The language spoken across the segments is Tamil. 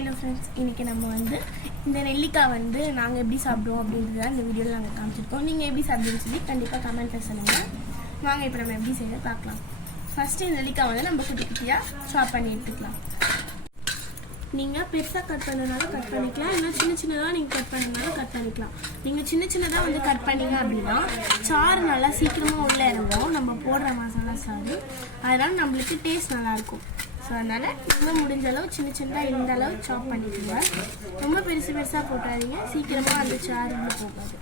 ஹலோ ஃப்ரெண்ட்ஸ், இன்றைக்கி நம்ம இந்த நெல்லிக்காய் நாங்கள் எப்படி சாப்பிடுவோம் அப்படின்றத இந்த வீடியோவில் நாங்கள் காமிச்சிருக்கோம். நீங்கள் எப்படி சாப்பிடுன்னு சொல்லி கண்டிப்பாக கமெண்ட்டில் சொல்லுங்கள். வாங்க இப்போ நம்ம எப்படி செய்ய பார்க்கலாம். ஃபஸ்ட்டு இந்த நெல்லிக்காய் நம்ம குட்டி குட்டியாக சாப் பண்ணி எடுத்துக்கலாம். நீங்கள் பெருசாக கட் பண்ணனாலும் கட் பண்ணிக்கலாம், இல்லை சின்ன சின்னதாக நீங்கள் கட் பண்ணனாலும் கட் பண்ணிக்கலாம். நீங்கள் சின்ன சின்னதாக கட் பண்ணிங்க அப்படின்னா சாறு நல்லா சீக்கிரமாக உள்ளே இறங்கும், நம்ம போடுற மசாலா சாறு. அதனால் நம்மளுக்கு டேஸ்ட் நல்லாயிருக்கும். ஸோ அதனால் நம்ம முடிஞ்ச அளவு சின்ன சின்னதாக இந்த அளவு சாப் பண்ணிக்கோங்க. ரொம்ப பெருசு பெருசாக போட்டாதீங்க, சீக்கிரமாக அந்த சாறு போகாது.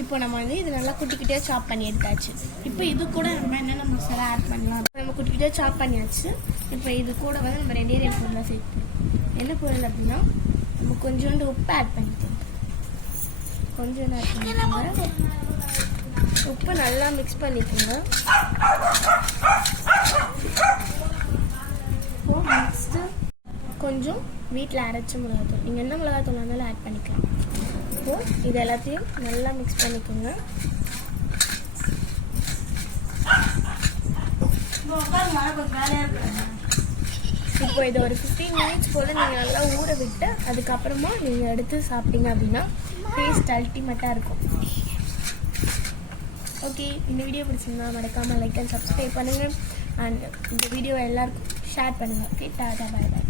இப்போ நம்ம இது நல்லா குட்டி குட்டியாக சாப் பண்ணி எடுத்தாச்சு. இப்போ இது கூட நம்ம என்னென்ன மசாலா ஆட் பண்ணலாம். நம்ம குட்டி குட்டியாக சாப் பண்ணியாச்சு. இப்போ இது கூட நம்ம ரெண்டே பொருளாக சேர்த்துக்கணும். என்ன பொருள் அப்படின்னா, நம்ம கொஞ்சோண்டு உப்பு ஆட் பண்ணிக்கணும். கொஞ்சோண்டு ஆட் பண்ணிக்கோங்க. உப்பு நல்லா மிக்ஸ் பண்ணிக்கோங்க. நெக்ஸ்ட்டு கொஞ்சம் வீட்டில் அரைச்ச மிளகாத்தூள், நீங்கள் என்ன மிளகாத்தூள் இருந்தாலும் ஆட் பண்ணிக்கலாம். இப்போது இது எல்லாத்தையும் நல்லா மிக்ஸ் பண்ணிக்கோங்க. இப்போ இதை ஒரு 15 மினிட்ஸ் போல் நீங்கள் நல்லா ஊற விட்டு அதுக்கப்புறமா நீங்கள் எடுத்து சாப்பிட்டீங்க அப்படின்னா டேஸ்ட் அல்டிமேட்டாக இருக்கும். ஓகே, இந்த வீடியோ பிடிச்சிருந்தா மறக்காமல் லைக் அண்ட் சப்ஸ்கிரைப் பண்ணுங்கள். அண்ட் இந்த வீடியோ எல்லாருக்கும் ஷேர் பண்ணுங்கள். ஓகே, டாடா, பாய் பாய்.